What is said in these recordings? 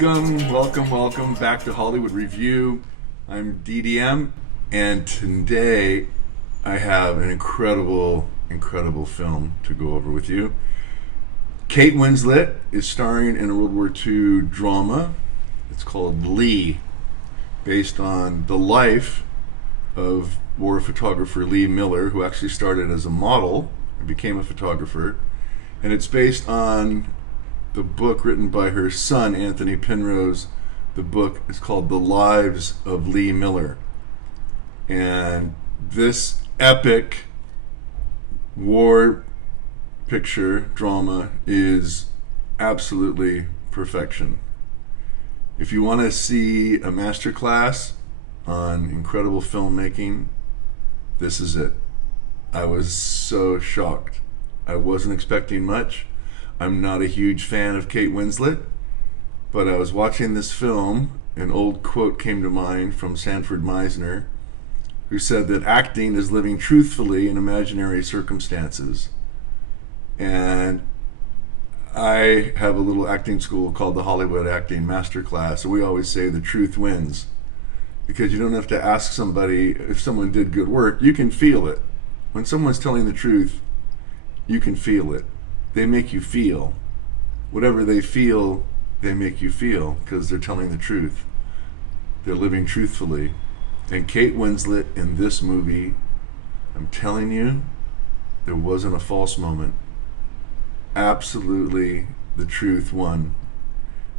Welcome back to Hollywood Review. I'm DDM, and today I have an incredible film to go over with you. Kate Winslet is starring in a World War II drama. It's called Lee, based on the life of war photographer Lee Miller, who actually started as a model and became a photographer. And it's based on the book written by her son, Anthony Penrose. The book is called The Lives of Lee Miller. And this epic war picture drama is absolutely perfection. If you want to see a masterclass on incredible filmmaking, this is it. I was so shocked. I wasn't expecting much. I'm not a huge fan of Kate Winslet, but I was watching this film. An old quote came to mind from Sanford Meisner, who said that acting is living truthfully in imaginary circumstances. And I have a little acting school called the Hollywood Acting Masterclass, and we always say the truth wins, because you don't have to ask somebody if someone did good work. You can feel it. When someone's telling the truth, you can feel it. They make you feel. Whatever they feel, they make you feel, because they're telling the truth. They're living truthfully. And Kate Winslet in this movie, I'm telling you, there wasn't a false moment. Absolutely, the truth won.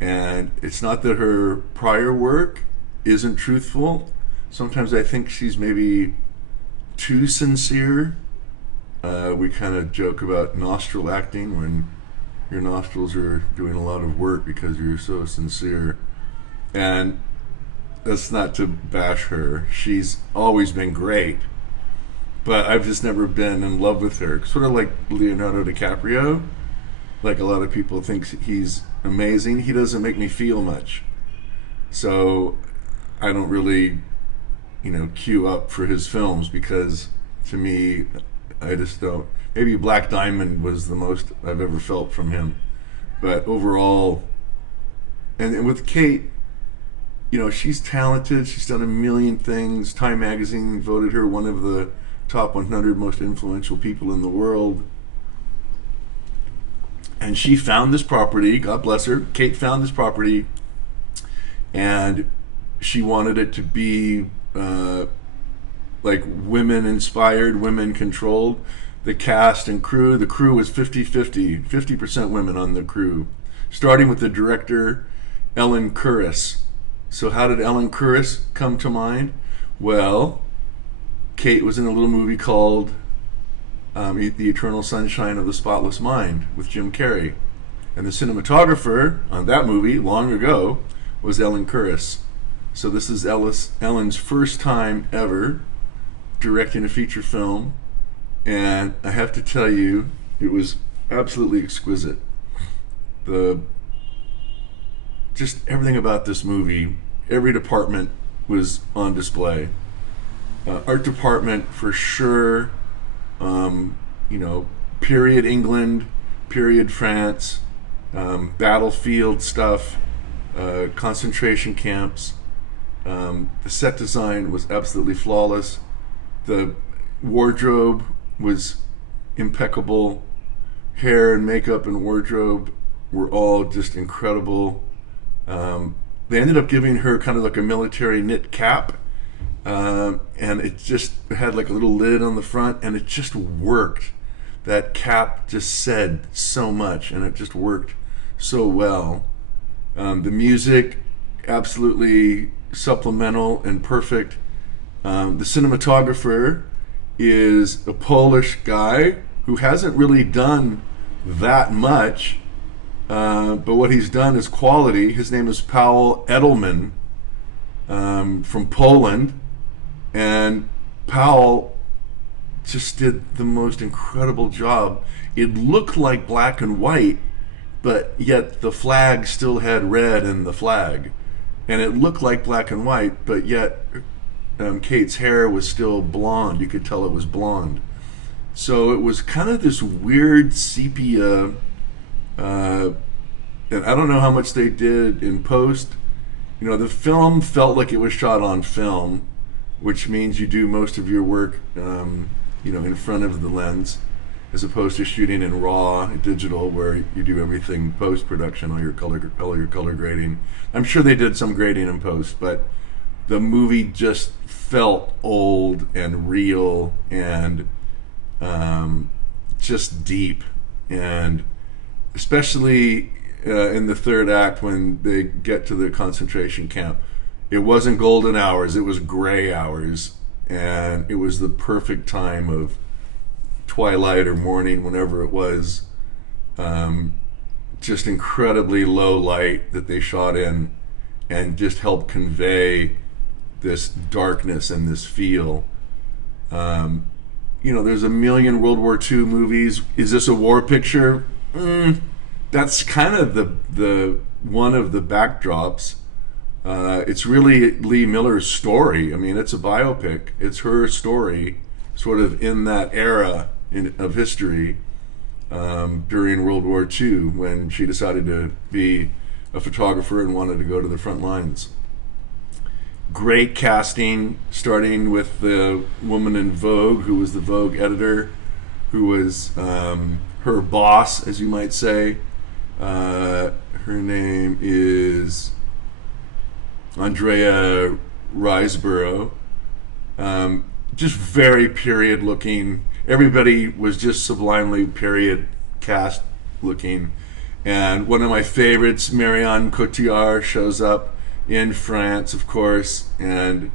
And it's not that her prior work isn't truthful. Sometimes I think she's maybe too sincere. We kind of joke about nostril acting, when your nostrils are doing a lot of work because you're so sincere. And that's not to bash her. She's always been great. But I've just never been in love with her. Sort of like Leonardo DiCaprio. Like a lot of people think he's amazing. He doesn't make me feel much. So I don't really, queue up for his films, because to me, I just don't. Maybe Black Diamond was the most I've ever felt from him. But overall, and with Kate, she's talented. She's done a million things. Time magazine voted her one of the top 100 most influential people in the world. And she found this property. God bless her. Kate found this property, and she wanted it to be like women inspired, women controlled. The cast and crew, the crew was 50-50, 50% women on the crew, starting with the director, Ellen Kuras. So how did Ellen Kuras come to mind? Well, Kate was in a little movie called The Eternal Sunshine of the Spotless Mind with Jim Carrey. And the cinematographer on that movie, long ago, was Ellen Kuras. So this is Ellen's first time ever directing a feature film, and I have to tell you, it was absolutely exquisite. Just everything about this movie, every department was on display. Art department for sure. Period England, period France, battlefield stuff, concentration camps. The set design was absolutely flawless. The wardrobe was impeccable. Hair and makeup and wardrobe were all just incredible. They ended up giving her kind of like a military knit cap, and it just had like a little lid on the front, and it just worked. That cap just said so much, and it just worked so well. The music, absolutely supplemental and perfect. The cinematographer is a Polish guy who hasn't really done that much, but what he's done is quality. His name is Paweł Edelman, from Poland, and Paweł just did the most incredible job. It looked like black and white, but yet the flag still had red in the flag. And it looked like black and white, but yet Kate's hair was still blonde. You could tell it was blonde. So it was kind of this weird sepia and I don't know how much they did in post. The film felt like it was shot on film, which means you do most of your work, in front of the lens, as opposed to shooting in raw digital, where you do everything post production, all your color grading. I'm sure they did some grading in post, but the movie just felt old and real and just deep, and especially in the third act when they get to the concentration camp. It wasn't golden hours, it was gray hours, and it was the perfect time of twilight or morning, whenever it was. Just incredibly low light that they shot in, and just helped convey this darkness and this feel. There's a million World War II movies. Is this a war picture? That's kind of the one of the backdrops. It's really Lee Miller's story. I mean, it's a biopic. It's her story, sort of in that era of history, during World War II, when she decided to be a photographer and wanted to go to the front lines. Great casting, starting with the woman in Vogue, who was the Vogue editor, who was her boss, as you might say. Her name is Andrea Riseborough. Just very period looking. Everybody was just sublimely period cast looking. And one of my favorites, Marion Cotillard, shows up in France, of course, and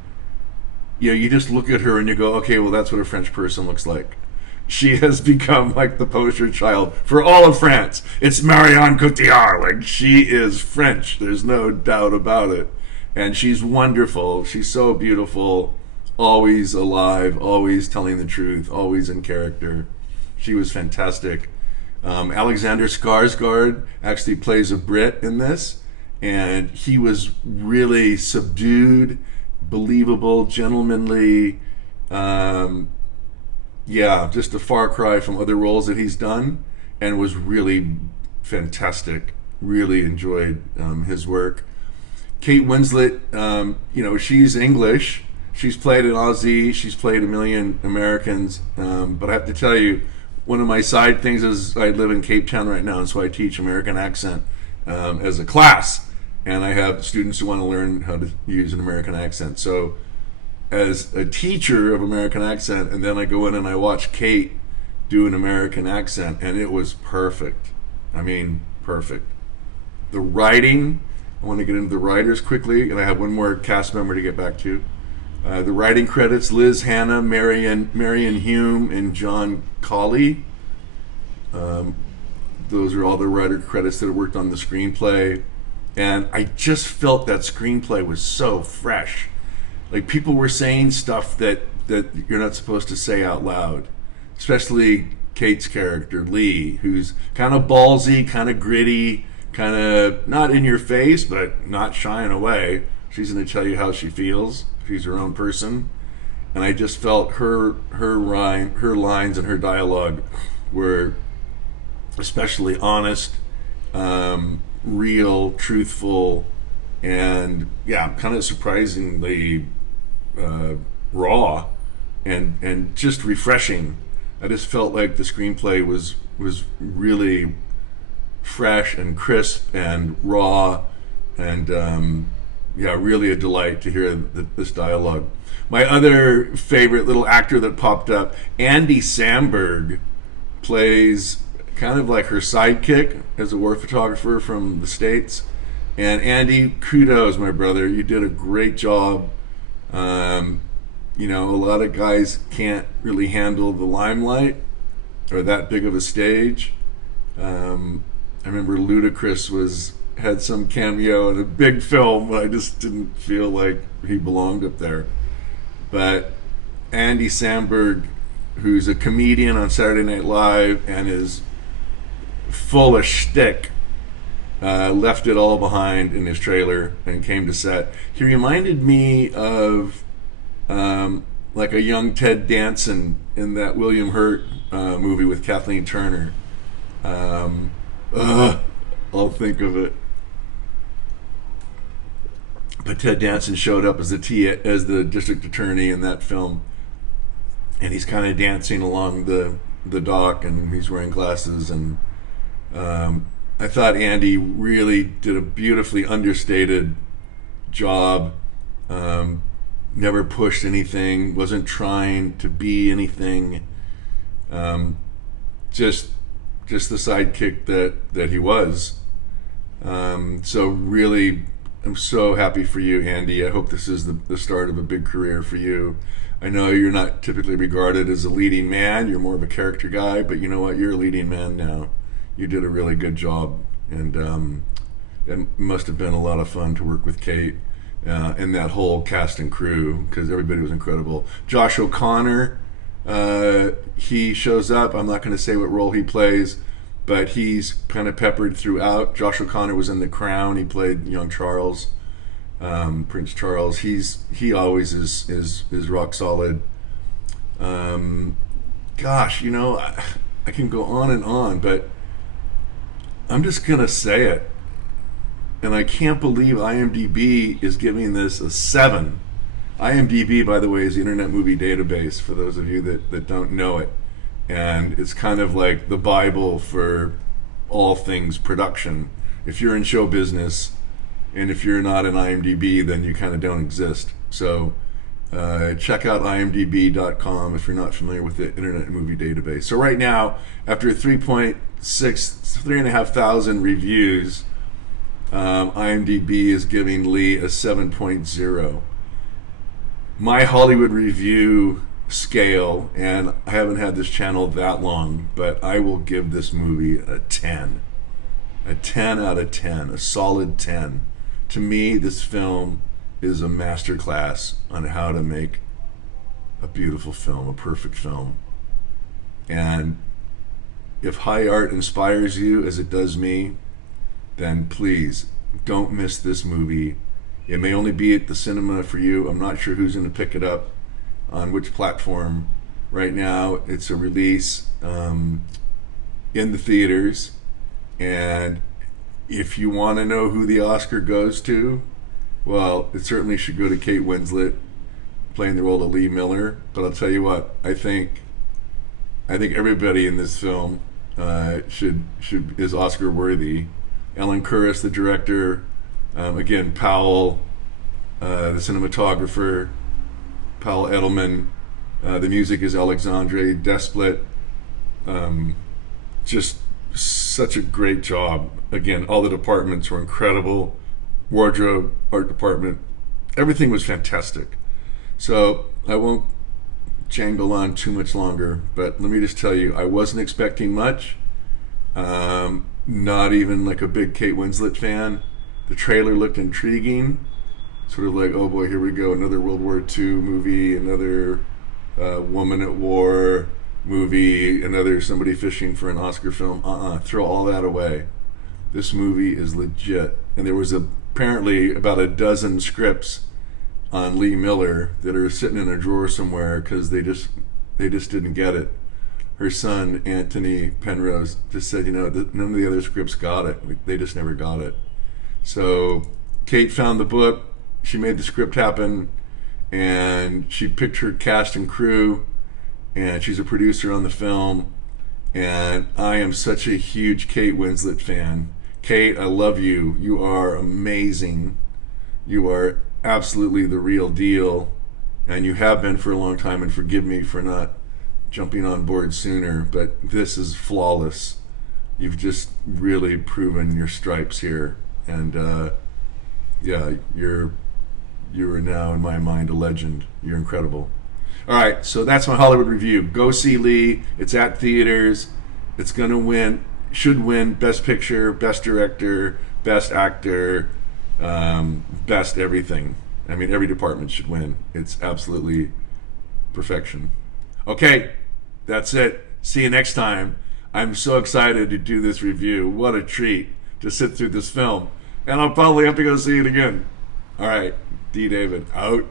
you just look at her and you go, okay, well, that's what a French person looks like. She has become like the poster child for all of France. It's Marion Cotillard. Like, she is French. There's no doubt about it. And she's wonderful. She's so beautiful, always alive, always telling the truth, always in character. She was fantastic. Alexander Skarsgård actually plays a Brit in this, and he was really subdued, believable, gentlemanly. Just a far cry from other roles that he's done, and was really fantastic. Really enjoyed his work. Kate Winslet, she's English. She's played an Aussie. She's played a million Americans. But I have to tell you, one of my side things is I live in Cape Town right now, and so I teach American accent as a class. And I have students who want to learn how to use an American accent. So as a teacher of American accent, and then I go in and I watch Kate do an American accent, and it was perfect. I mean, perfect. The writing, I want to get into the writers quickly, and I have one more cast member to get back to. The writing credits: Liz Hannah, Marion Hume, and John Colley. Those are all the writer credits that worked on the screenplay. And I just felt that screenplay was so fresh. Like, people were saying stuff that you're not supposed to say out loud. Especially Kate's character, Lee, who's kind of ballsy, kind of gritty, kind of not in your face, but not shying away. She's going to tell you how she feels. She's her own person. And I just felt her lines and her dialogue were especially honest, real, truthful, and kind of surprisingly raw and just refreshing. I just felt like the screenplay was really fresh and crisp and raw, and really a delight to hear this dialogue. My other favorite little actor that popped up, Andy Samberg, plays kind of like her sidekick as a war photographer from the States. And Andy, kudos, my brother. You did a great job. A lot of guys can't really handle the limelight or that big of a stage. I remember Ludacris had some cameo in a big film, but I just didn't feel like he belonged up there. But Andy Samberg, who's a comedian on Saturday Night Live and is full of shtick, left it all behind in his trailer and came to set. He reminded me of like a young Ted Danson in that William Hurt movie with Kathleen Turner. I'll think of it. But Ted Danson showed up as the district attorney in that film, and he's kind of dancing along the dock, and he's wearing glasses. And I thought Andy really did a beautifully understated job. Never pushed anything, wasn't trying to be anything. Just the sidekick that he was. So really, I'm so happy for you, Andy. I hope this is the start of a big career for you. I know you're not typically regarded as a leading man. You're more of a character guy, but you know what? You're a leading man now. You did a really good job, and it must have been a lot of fun to work with Kate and that whole cast and crew, because everybody was incredible. Josh O'Connor, he shows up. I'm not going to say what role he plays, but he's kind of peppered throughout. Josh O'Connor was in The Crown. He played young Charles, Prince Charles. He always is rock solid. Gosh, I can go on, but I'm just gonna say it, and I can't believe IMDb is giving this a 7. IMDb, by the way, is the Internet Movie Database, for those of you that don't know it. And it's kind of like the Bible for all things production. If you're in show business, and if you're not in IMDb, then you kind of don't exist. So check out imdb.com if you're not familiar with the Internet Movie Database. So right now, after 3,500 reviews, IMDb is giving Lee a 7.0. My Hollywood Review scale, and I haven't had this channel that long, but I will give this movie a 10. A 10 out of 10, a solid 10. To me, this film is a masterclass on how to make a beautiful film, a perfect film. And if high art inspires you as it does me, then please don't miss this movie. It may only be at the cinema for you. I'm not sure who's going to pick it up on which platform. Right now, it's a release in the theaters. And if you want to know who the Oscar goes to, well, it certainly should go to Kate Winslet playing the role of Lee Miller. But I'll tell you what, I think everybody in this film is Oscar worthy. Ellen Kuras, the director, again, Powell, the cinematographer, Powell Edelman, the music is Alexandre Desplat. Just such a great job. Again, all the departments were incredible. Wardrobe, art department, everything was fantastic. So I won't jangle on too much longer, but let me just tell you, I wasn't expecting much. Not even like a big Kate Winslet fan. The trailer looked intriguing, sort of like, oh boy, here we go, another World War II movie, another woman at war movie, another somebody fishing for an Oscar film. Throw all that away. This movie is legit. And there was apparently about a dozen scripts on Lee Miller that are sitting in a drawer somewhere because they just didn't get it. Her son, Anthony Penrose, just said, none of the other scripts got it. They just never got it. So Kate found the book, she made the script happen, and she picked her cast and crew, and she's a producer on the film. And I am such a huge Kate Winslet fan. Kate, I love you. You are amazing. You are absolutely the real deal, and you have been for a long time, and forgive me for not jumping on board sooner, but this is flawless. You've just really proven your stripes here, and yeah, you are now in my mind a legend. You're incredible. All right, so that's my Hollywood review. Go see Lee. It's at theaters. It's gonna win, should win Best Picture, Best Director, Best Actor, Best everything. I mean, every department should win. It's absolutely perfection. Okay, that's it. See you next time. I'm so excited to do this review. What a treat to sit through this film. And I'll probably have to go see it again. All right, D. David, out.